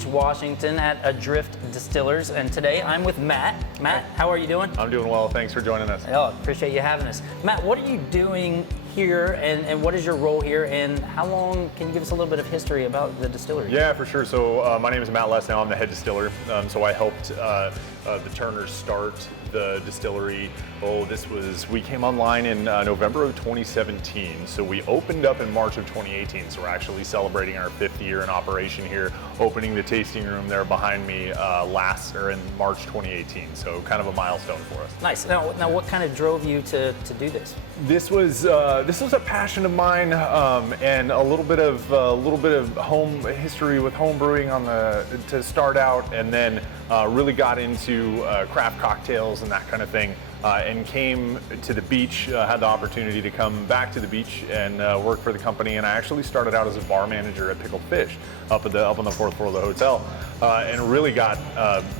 Beach, Washington at Adrift Distillers, and today I'm with Matt. Matt, how are you doing? I'm doing well, thanks for joining us. Oh, appreciate you having us. Matt, what are you doing here, and what is your role here, and how long, can you give us a little bit of history about the distillery? Yeah, for sure. So my name is Matt Lesnau, I'm the head distiller. So I helped the Turners start the distillery. We came online in November of 2017. So we opened up in March of 2018. So we're actually celebrating our 5th year in operation here, opening the tasting room there behind me in March 2018. So kind of a milestone for us. Nice. Now what kind of drove you to do this? This was a passion of mine, and a little bit of home history with home brewing to start out, and then really got into craft cocktails and that kind of thing, and came to the beach. Had the opportunity to come back to the beach and work for the company, and I actually started out as a bar manager at Pickled Fish up on the 4th floor of the hotel, and really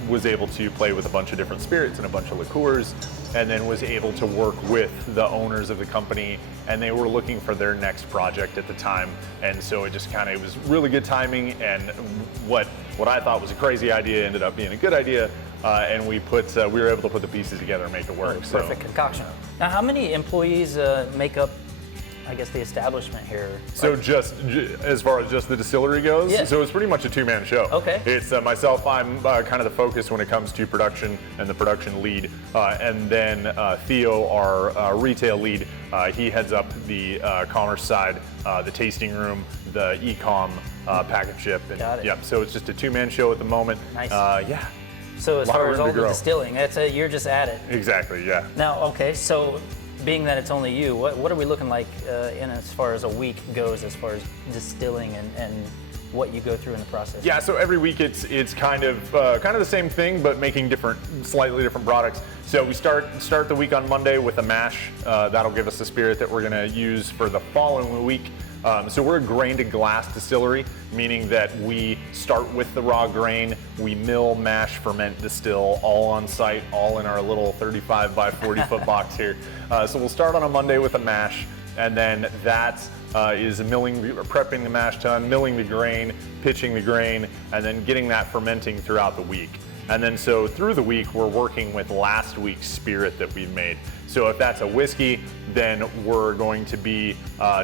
was able to play with a bunch of different spirits and a bunch of liqueurs, and then was able to work with the owners of the company, and they were looking for their next project at the time, and so it was really good timing, and what I thought was a crazy idea ended up being a good idea, and we were able to put the pieces together and make it work. Perfect concoction. Now, how many employees make up, I guess, the establishment here? So just as far as just the distillery goes, yeah. So it's pretty much a two-man show. Okay. It's myself, I'm kind of the focus when it comes to production and the production lead, and then Theo, our retail lead, he heads up the commerce side, the tasting room, the e-com, package ship. And, Got it. Yep, so it's just a two-man show at the moment. Nice. Yeah. So as far as all the distilling, you're just at it. Exactly, yeah. Now, okay, so being that it's only you, what are we looking like in as far as a week goes, as far as distilling and what you go through in the process? Yeah, so every week it's kind of the same thing, but making slightly different products. So we start the week on Monday with a mash. That'll give us the spirit that we're going to use for the following week. So we're a grain to glass distillery, meaning that we start with the raw grain, we mill, mash, ferment, distill, all on site, all in our little 35 by 40 foot box here. So we'll start on a Monday with a mash, and then that is prepping the mash tun, milling the grain, pitching the grain, and then getting that fermenting throughout the week. And then so through the week, we're working with last week's spirit that we've made. So if that's a whiskey, then we're going to be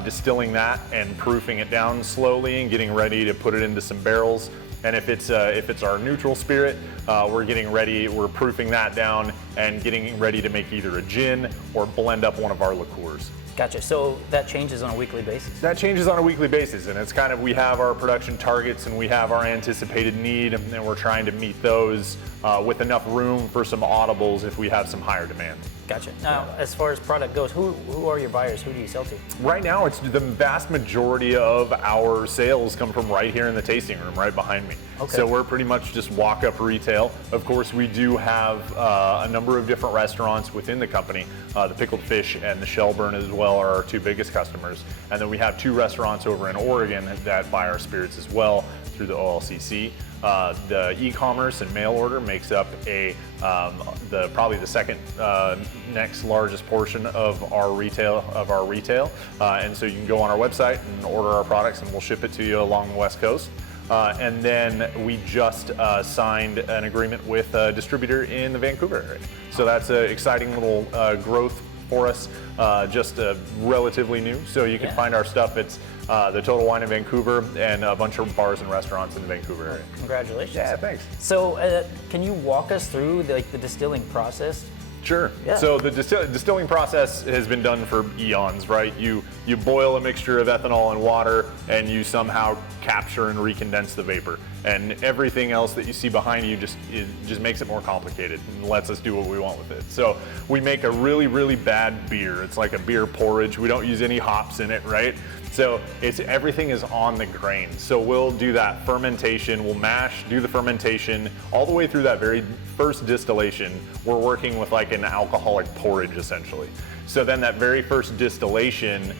distilling that and proofing it down slowly and getting ready to put it into some barrels. And if it's our neutral spirit, we're proofing that down and getting ready to make either a gin or blend up one of our liqueurs. Gotcha. So that changes on a weekly basis? That changes on a weekly basis, and it's we have our production targets and we have our anticipated need, and we're trying to meet those with enough room for some audibles if we have some higher demand. Gotcha. Now, as far as product goes, who are your buyers? Who do you sell to? Right now, it's the vast majority of our sales come from right here in the tasting room, right behind me. Okay. So we're pretty much just walk-up retail. Of course, we do have a number of different restaurants within the company. The Pickled Fish and the Shelburne as well are our two biggest customers. And then we have 2 restaurants over in Oregon that buy our spirits as well through the OLCC. The e-commerce and mail order makes up probably the second next largest portion of our retail. And so you can go on our website and order our products, and we'll ship it to you along the West Coast. And then we just signed an agreement with a distributor in the Vancouver area. So that's an exciting little growth for us, just relatively new. So you can find our stuff. It's the Total Wine in Vancouver and a bunch of bars and restaurants in the Vancouver area. Congratulations. Yeah, thanks. So can you walk us through the distilling process? Sure. Yeah. So the distilling process has been done for eons, right? You boil a mixture of ethanol and water, and you somehow capture and recondense the vapor. And everything else that you see behind you just makes it more complicated and lets us do what we want with it. So we make a really, really bad beer. It's like a beer porridge. We don't use any hops in it, right? So everything is on the grain. So we'll do that fermentation, we'll mash, do the fermentation, all the way through that very first distillation. We're working with like an alcoholic porridge essentially. So then that very first distillation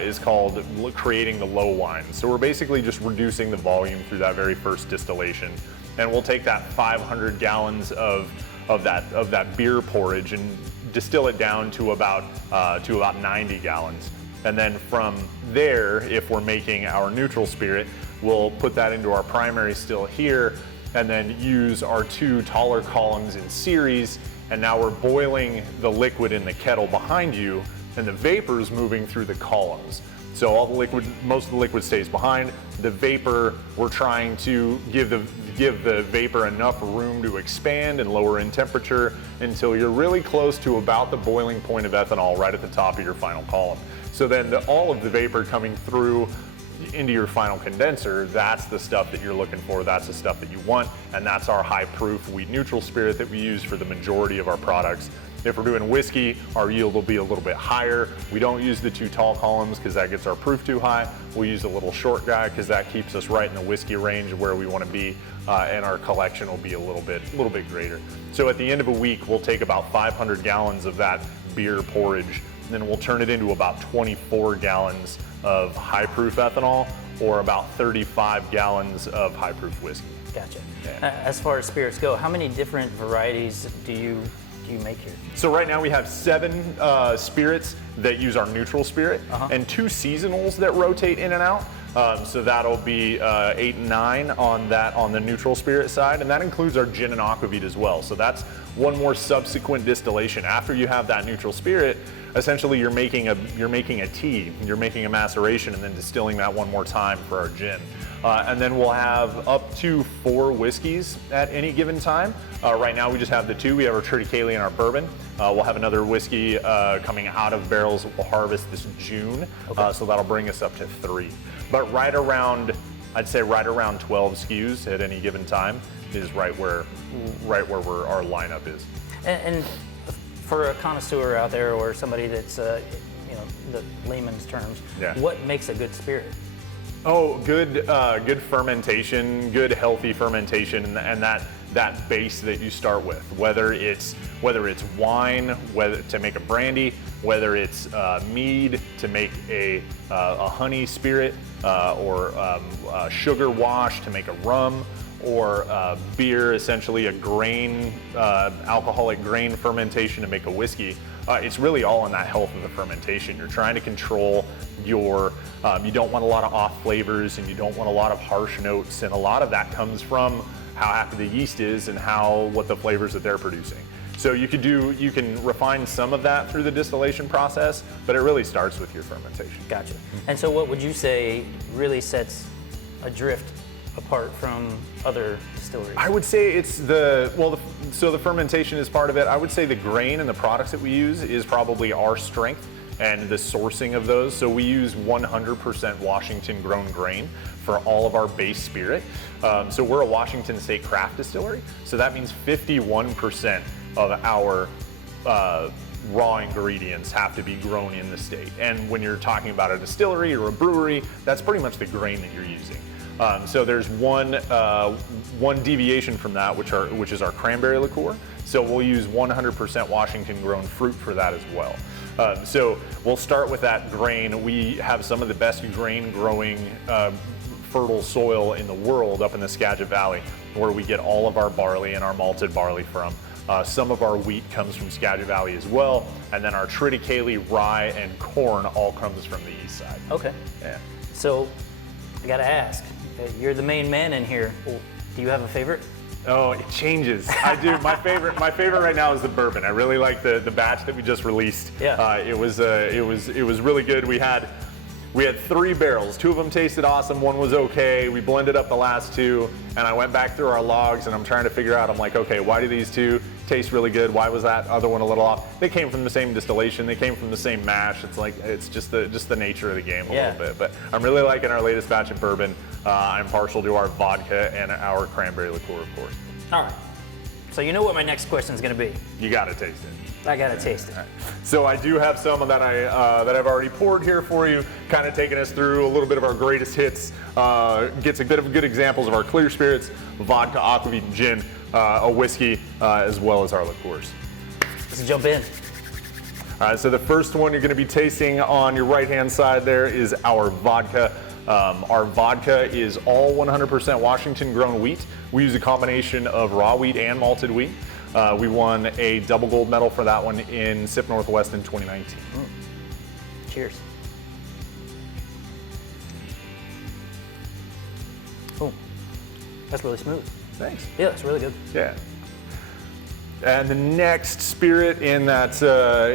is called creating the low wine. So we're basically just reducing the volume through that very first distillation. And we'll take that 500 gallons of that beer porridge and distill it down to about 90 gallons. And then from there, if we're making our neutral spirit, we'll put that into our primary still here, and then use our 2 taller columns in series. And now we're boiling the liquid in the kettle behind you, and the vapor's moving through the columns. So all the liquid, most of the liquid stays behind. The vapor, we're trying to give the vapor enough room to expand and lower in temperature until you're really close to about the boiling point of ethanol right at the top of your final column. So then all of the vapor coming through into your final condenser, that's the stuff that you're looking for, that's the stuff that you want, and that's our high proof wheat neutral spirit that we use for the majority of our products. If we're doing whiskey, our yield will be a little bit higher. We don't use the 2 tall columns because that gets our proof too high. We'll use a little short guy because that keeps us right in the whiskey range of where we want to be, and our collection will be a little bit greater. So at the end of a week, we'll take about 500 gallons of that beer porridge, and then we'll turn it into about 24 gallons of high proof ethanol, or about 35 gallons of high proof whiskey. Gotcha. Yeah. As far as spirits go, how many different varieties do you make here? So right now we have 7 spirits that use our neutral spirit, and 2 seasonals that rotate in and out. So that'll be 8 and 9 on the neutral spirit side, and that includes our gin and aquavit as well. So that's one more subsequent distillation. After you have that neutral spirit, essentially you're making a tea, you're making a maceration, and then distilling that one more time for our gin. And then we'll have up to 4 whiskeys at any given time. Right now we just have the 2. We have our Triticale and our bourbon. We'll have another whiskey coming out of barrels that we'll harvest this June. Okay. So that'll bring us up to 3. But I'd say right around 12 SKUs at any given time is right where our lineup is. And for a connoisseur out there, or somebody that's, the layman's terms, Yeah. what makes a good spirit? Oh, good fermentation, good healthy fermentation, and that base that you start with. Whether it's wine, whether to make a brandy, whether it's mead to make a honey spirit, or sugar wash to make a rum, or beer, essentially a grain, alcoholic grain fermentation to make a whiskey. It's really all in that health of the fermentation. You're trying to control you don't want a lot of off flavors, and you don't want a lot of harsh notes, and a lot of that comes from how happy the yeast is and what the flavors that they're producing. So you can refine some of that through the distillation process, but it really starts with your fermentation. Gotcha. And so what would you say really sets Adrift apart from other distilleries? I would say it's the fermentation is part of it. I would say the grain and the products that we use is probably our strength, and the sourcing of those. So we use 100% Washington grown grain for all of our base spirit. So we're a Washington State craft distillery. So that means 51% of our raw ingredients have to be grown in the state. And when you're talking about a distillery or a brewery, that's pretty much the grain that you're using. So there's one deviation from that, which is our cranberry liqueur. So we'll use 100% Washington grown fruit for that as well. So we'll start with that grain. We have some of the best grain growing fertile soil in the world up in the Skagit Valley, where we get all of our barley and our malted barley from. Some of our wheat comes from Skagit Valley as well, and then our triticale, rye, and corn all comes from the east side. Okay. Yeah. So I gotta ask, you're the main man in here. Do you have a favorite? Oh, it changes. I do. My favorite right now is the bourbon. I really like the batch that we just released. Yeah. It was really good. We had 3 barrels. 2 of them tasted awesome. 1 was okay. We blended up the last 2, and I went back through our logs, and I'm trying to figure out. I'm like, okay, why do these 2 taste really good? Why was that other one a little off? They came from the same distillation. They came from the same mash. It's just the nature of the game a little bit. But I'm really liking our latest batch of bourbon. I'm partial to our vodka and our cranberry liqueur, of course. All right. So you know what my next question is going to be. You gotta taste it. I gotta taste it. All right. So I do have some that I've already poured here for you, kind of taking us through a little bit of our greatest hits. Gets a bit of good examples of our clear spirits, vodka, aquavit, and gin, a whiskey, as well as our liqueurs. Let's jump in. All right, so the first one you're going to be tasting on your right-hand side there is our vodka. Our vodka is all 100% Washington-grown wheat. We use a combination of raw wheat and malted wheat. We won a double gold medal for that one in SIP Northwest in 2019. Cheers. That's really smooth. Thanks. Yeah, it's really good. Yeah. And the next spirit in that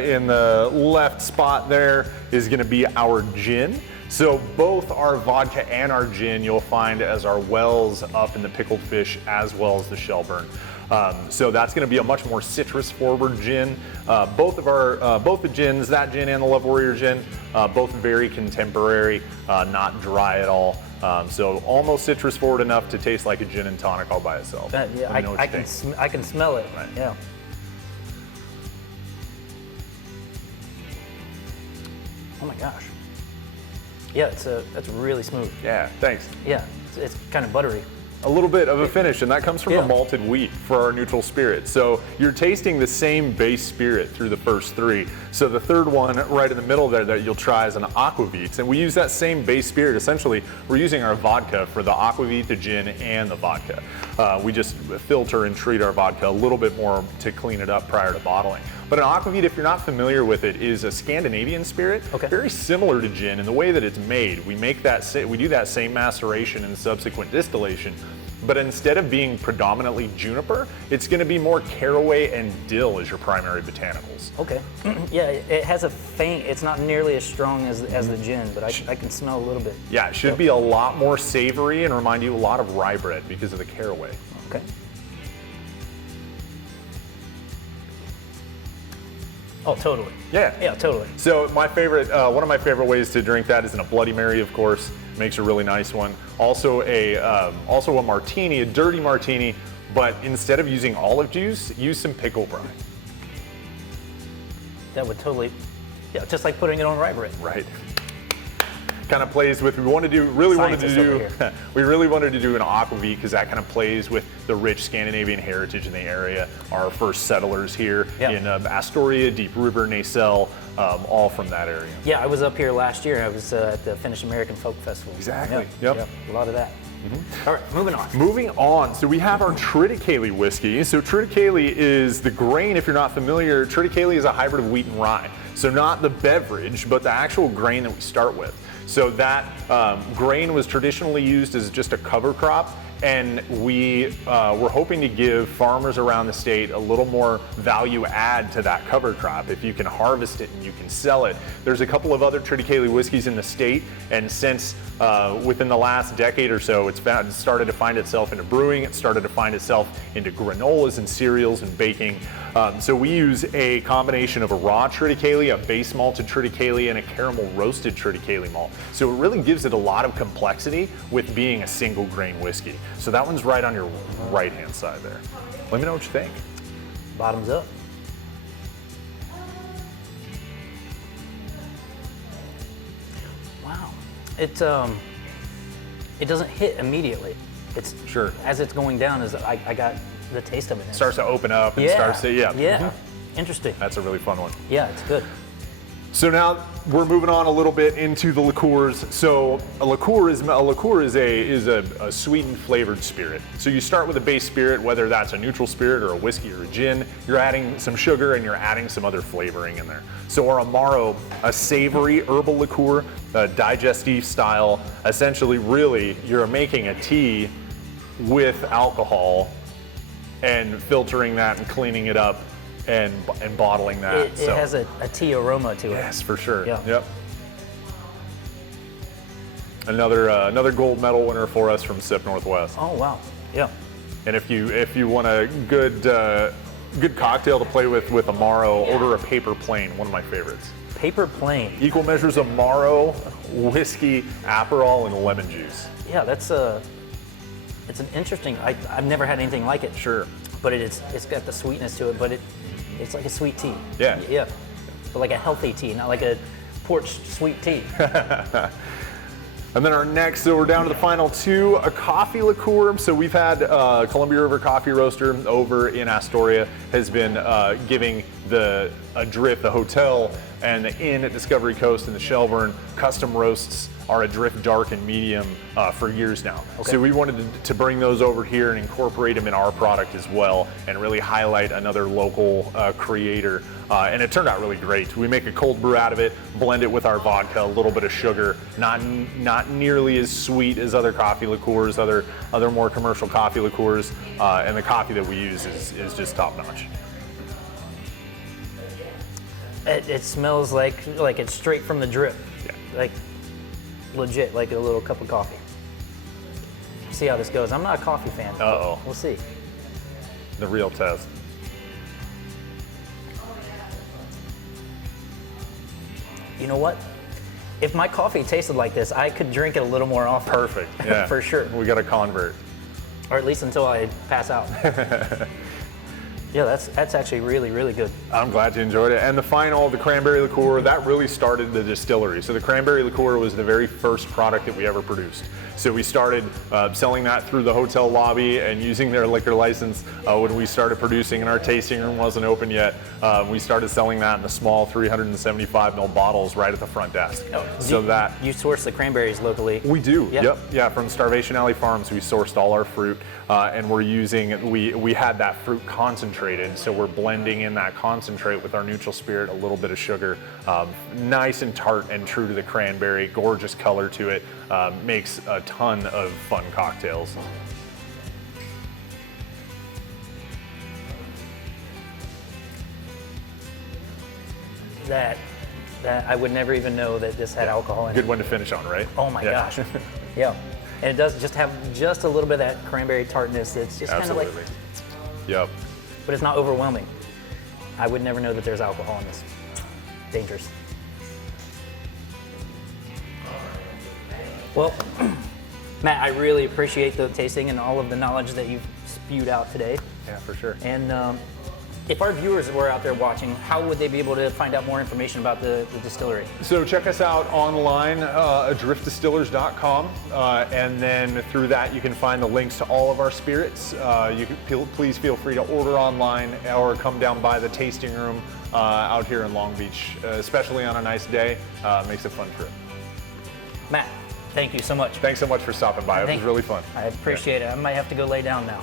in the left spot there is going to be our gin. So both our vodka and our gin you'll find as our wells up in the pickled fish as well as the Shelburne. So that's going to be a much more citrus forward gin. Both the gins, that gin and the Love Warrior gin, both very contemporary, not dry at all. So almost citrus forward enough to taste like a gin and tonic all by itself. Yeah, I can smell it. Right. Yeah. Oh my gosh. Yeah, that's really smooth. Yeah, thanks. Yeah, it's kind of buttery. A little bit of a finish, and that comes from Yeah. the malted wheat for our neutral spirit. So you're tasting the same base spirit through the first three. So the third one right in the middle there that you'll try is an aquavit, and we use that same base spirit. Essentially, we're using our vodka for the aquavit, the gin, and the vodka. We just filter and treat our vodka a little bit more to clean it up prior to bottling. But an aquavit, if you're not familiar with it, is a Scandinavian spirit, Okay. very similar to gin in the way that it's made. We do that same maceration and subsequent distillation, but instead of being predominantly juniper, it's going to be more caraway and dill as your primary botanicals. Okay. Yeah, it has a faint. It's not nearly as strong as the gin, but I can smell a little bit. Yeah, it should be a lot more savory and remind you a lot of rye bread because of the caraway. Okay. Oh, totally. Yeah. Yeah, totally. So my favorite, one of my favorite ways to drink that is in a Bloody Mary, of course. Makes a really nice one. Also a martini, a dirty martini, but instead of using olive juice, use some pickle brine. That would totally, yeah, just like putting it on rye bread. Right. Kind of plays with, we wanted to do an aquavit because that kind of plays with the rich Scandinavian heritage in the area. Our first settlers here in Astoria, Deep River, Nacelle, all from that area. Yeah, I was up here last year. I was at the Finnish American Folk Festival. Exactly. Yep. A lot of that. All right, moving on. Moving on, so we have our Triticale whiskey. So Triticale is the grain, if you're not familiar, Triticale is a hybrid of wheat and rye. So not the beverage, but the actual grain that we start with. So that grain was traditionally used as just a cover crop, and we were hoping to give farmers around the state a little more value add to that cover crop. If you can harvest it and you can sell it. There's a couple of other Triticale whiskeys in the state, and since within the last decade or so, it started to find itself into brewing, it started to find itself into granolas and cereals and baking. So we use a combination of a raw Triticale, a base malted Triticale, and a caramel roasted Triticale malt. So it really gives it a lot of complexity with being a single grain whiskey. So that one's right on your right hand side there. Let me know what you think. Bottoms up. Wow. It doesn't hit immediately. It's Sure. as it's going down, I got the taste of it. Starts to open up and starts to, Yeah. Interesting. That's a really fun one. Yeah, it's good. So now we're moving on a little bit into the liqueurs. So a liqueur is a sweetened flavored spirit. So you start with a base spirit, whether that's a neutral spirit or a whiskey or a gin. You're adding some sugar and you're adding some other flavoring in there. So our Amaro, a savory herbal liqueur, a digestive style. Essentially, really, you're making a tea with alcohol and filtering that and cleaning it up and bottling that. It has a tea aroma to it. Yes, for sure. Yeah. Yep. Another gold medal winner for us from SIP Northwest. Oh wow. Yeah. And if you want a good cocktail to play with Amaro, order a Paper Plane, one of my favorites. Paper Plane. Equal measures of Amaro, whiskey, Aperol, and lemon juice. Yeah, it's an interesting. I've never had anything like it. Sure. But it's got the sweetness to it, but it's like a sweet tea. Yeah. Yeah. But like a healthy tea, not like a porch sweet tea. And then our next, so we're down to the final two, a coffee liqueur. So we've had Columbia River Coffee Roaster over in Astoria has been giving the Adrift, the hotel, and the inn at Discovery Coast and the Shelburne custom roasts our Adrift dark and medium for years now. Okay. So we wanted to bring those over here and incorporate them in our product as well, and really highlight another local creator. And it turned out really great. We make a cold brew out of it, blend it with our vodka, a little bit of sugar, not nearly as sweet as other coffee liqueurs, other more commercial coffee liqueurs, and the coffee that we use is just top notch. It smells like it's straight from the drip. Yeah. Like legit, like a little cup of coffee. See how this goes. I'm not a coffee fan. Uh-oh. We'll see. The real test. You know what? If my coffee tasted like this, I could drink it a little more often. Perfect. Yeah. For sure. We got to convert. Or at least until I pass out. Yeah, that's actually really, really good. I'm glad you enjoyed it. And the final, the cranberry liqueur, that really started the distillery. So the cranberry liqueur was the very first product that we ever produced. So we started selling that through the hotel lobby and using their liquor license when we started producing, and our tasting room wasn't open yet. We started selling that in the small 375 ml bottles right at the front desk. Oh, so you source the cranberries locally? We do. Yeah. Yep. Yeah, from Starvation Alley Farms, we sourced all our fruit, and we're using. We had that fruit concentrated, so we're blending in that concentrate with our neutral spirit, a little bit of sugar, nice and tart and true to the cranberry. Gorgeous color to it. Makes a ton of fun cocktails. That I would never even know that this had alcohol in it. Good one to finish on, right? Oh my gosh. Yeah. And it does just have just a little bit of that cranberry tartness. It's just kind of like, Absolutely. Yep. but it's not overwhelming. I would never know that there's alcohol in this. Dangerous. Well, Matt, I really appreciate the tasting and all of the knowledge that you've spewed out today. Yeah, for sure. And if our viewers were out there watching, how would they be able to find out more information about the distillery? So check us out online, adriftdistillers.com, and then through that you can find the links to all of our spirits. You can please feel free to order online or come down by the tasting room out here in Long Beach, especially on a nice day. Makes a fun trip. Matt, thank you so much. Thanks so much for stopping by. It was really fun. I appreciate it. I might have to go lay down now.